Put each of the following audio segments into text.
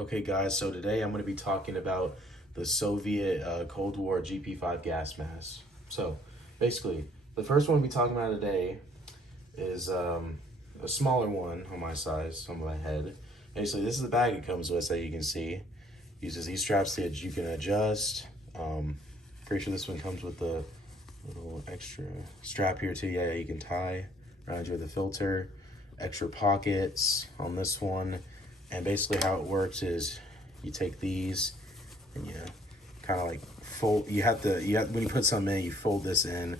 Okay guys, so today I'm going to be talking about the Soviet Cold War GP-5 gas mask. So basically, the first one we'll be talking about today is a smaller one on my size, on my head. Basically, this is the bag it comes with, that you can see. Uses these straps that you can adjust. Pretty sure this one comes with the little extra strap here too. Yeah, you can tie around you with the filter. Extra pockets on this one. And basically how it works is you take these and you kind of like fold, when you put something in, you fold this in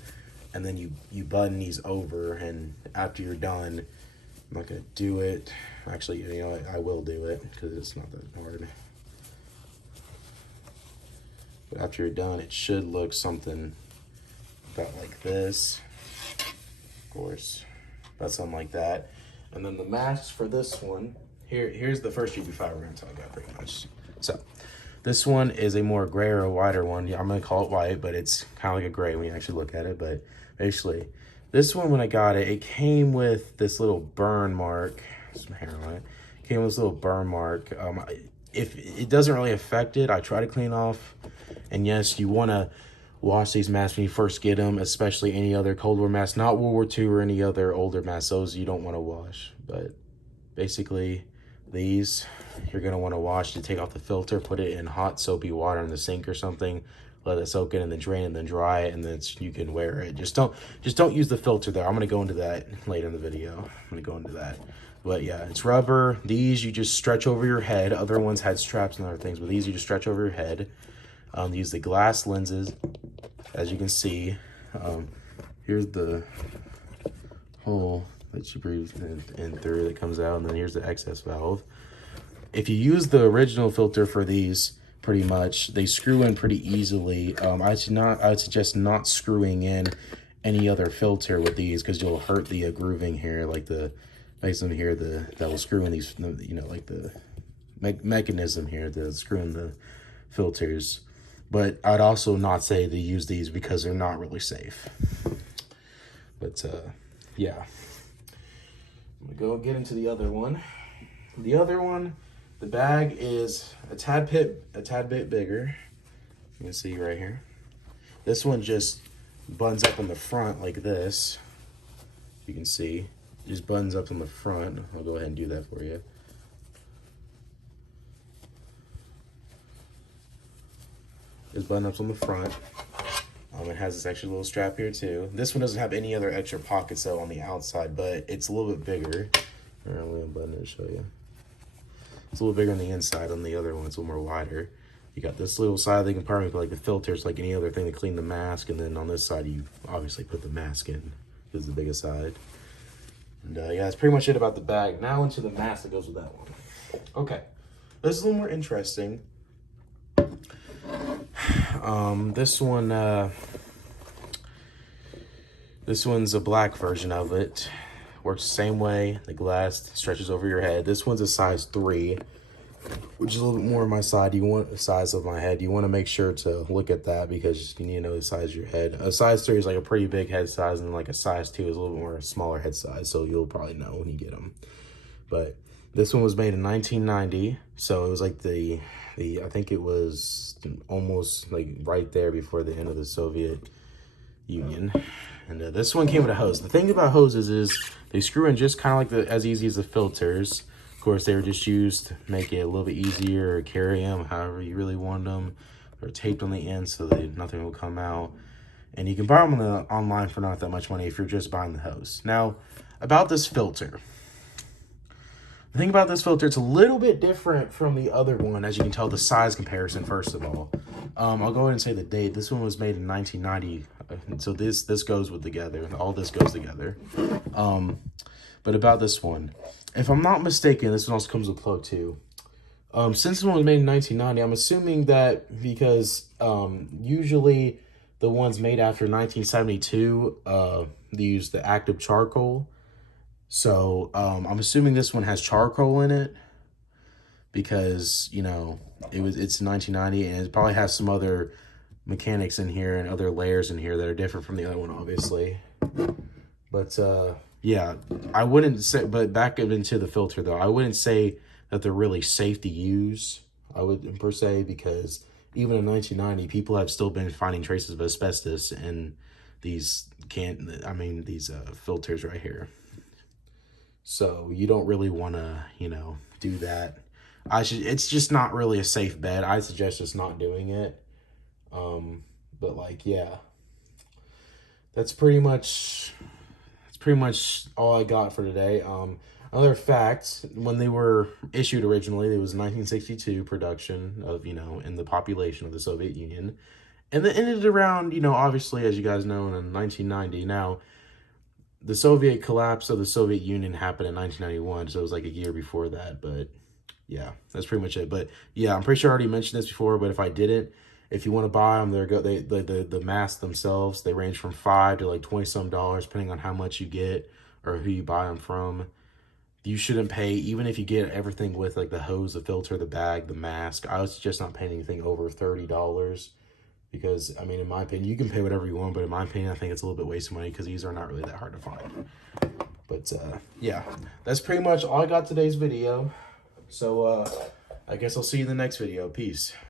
and then you button these over, and after you're done, I'm not gonna do it. Actually, you know, I will do it because it's not that hard. But after you're done, it should look something about like this. Of course, about something like that. And then the masks for this one, here's the first GP-5 we're gonna talk about pretty much. So this one is a more gray or a whiter one. Yeah, I'm gonna call it white, but it's kind of like a gray when you actually look at it. But basically, this one, when I got it, it came with this little burn mark. Some hair on it. It came with this little burn mark. If it doesn't really affect it, I try to clean off. And yes, you wanna wash these masks when you first get them, especially any other Cold War mask, not World War II or any other older masks. Those you don't want to wash. But basically, these you're going to want to wash to take off the filter, put it in hot soapy water in the sink or something, let it soak in and then drain and then dry it, and then you can wear it. Just don't use the filter there. I'm going to go into that later in the video. I'm going to go into that. But yeah, it's rubber. These you just stretch over your head. Other ones had straps and other things, but these you just stretch over your head. Use the glass lenses, as you can see. Here's the hole that you breathe in through that comes out, and then here's the excess valve. If you use the original filter for these, pretty much they screw in pretty easily. I would suggest not screwing in any other filter with these, because you'll hurt the grooving here, like the mechanism here, that will screw in these, you know, like the mechanism here to screw in the filters. But I'd also not say to use these because they're not really safe. But yeah, I'm gonna go get into the other one. The other one, the bag is a tad bit bigger. You can see right here. This one just buttons up on the front like this. You can see, just buttons up on the front. I'll go ahead and do that for you. Just button ups on the front. It has this extra little strap here too. This one doesn't have any other extra pockets though on the outside, but it's a little bit bigger. I'm going to button it to show you. It's a little bigger on the inside. On the other one, it's a little more wider. You got this little side of the compartment, like the filters, like any other thing to clean the mask. And then on this side, you obviously put the mask in. This is the biggest side. And yeah, that's pretty much it about the bag. Now into the mask that goes with that one. Okay, this is a little more interesting. This one's a black version of it. Works the same way. The glass stretches over your head. This one's a size 3, which is a little bit more on my side. You want the size of my head. You want to make sure to look at that because you need to know the size of your head. A size 3 is like a pretty big head size, and like a size 2 is a little bit more smaller head size. So you'll probably know when you get them. But this one was made in 1990, so it was like I think it was almost like right there before the end of the Soviet Union. And this one came with a hose. The thing about hoses is they screw in just kind of like as easy as the filters. Of course, they were just used to make it a little bit easier to carry them however you really want them. They're taped on the end so that nothing will come out. And you can buy them online for not that much money if you're just buying the hose. Now, about this filter. The thing about this filter, it's a little bit different from the other one. As you can tell, the size comparison, first of all. I'll go ahead and say the date. This one was made in 1990. So this goes with together. All this goes together. But about this one, if I'm not mistaken, this one also comes with plug too. Since this one was made in 1990, I'm assuming that because usually the ones made after 1972, they use the active charcoal. So I'm assuming this one has charcoal in it because, you know, it's 1990, and it probably has some other mechanics in here and other layers in here that are different from the other one, obviously. But yeah, I wouldn't say, but back into the filter though, I wouldn't say that they're really safe to use, I would per se, because even in 1990, people have still been finding traces of asbestos in these filters right here. So you don't really want to, do that. It's just not really a safe bet. I suggest just not doing it. But like, yeah, that's pretty much all I got for today. Another fact, when they were issued originally, it was 1962 production of, in the population of the Soviet Union. And then ended around, obviously, as you guys know, in 1990. Now, the Soviet collapse of the Soviet Union happened in 1991, so it was like a year before that. But yeah, that's pretty much it. But yeah, I'm pretty sure I already mentioned this before, but if I didn't, if you want to buy them, the masks themselves, they range from $5 to like $20-some, depending on how much you get or who you buy them from. You shouldn't pay, even if you get everything with like the hose, the filter, the bag, the mask. I was just not paying anything over $30 because, I mean, in my opinion, you can pay whatever you want, but in my opinion, I think it's a little bit waste of money because these are not really that hard to find. But yeah, that's pretty much all I got today's video. So I guess I'll see you in the next video. Peace.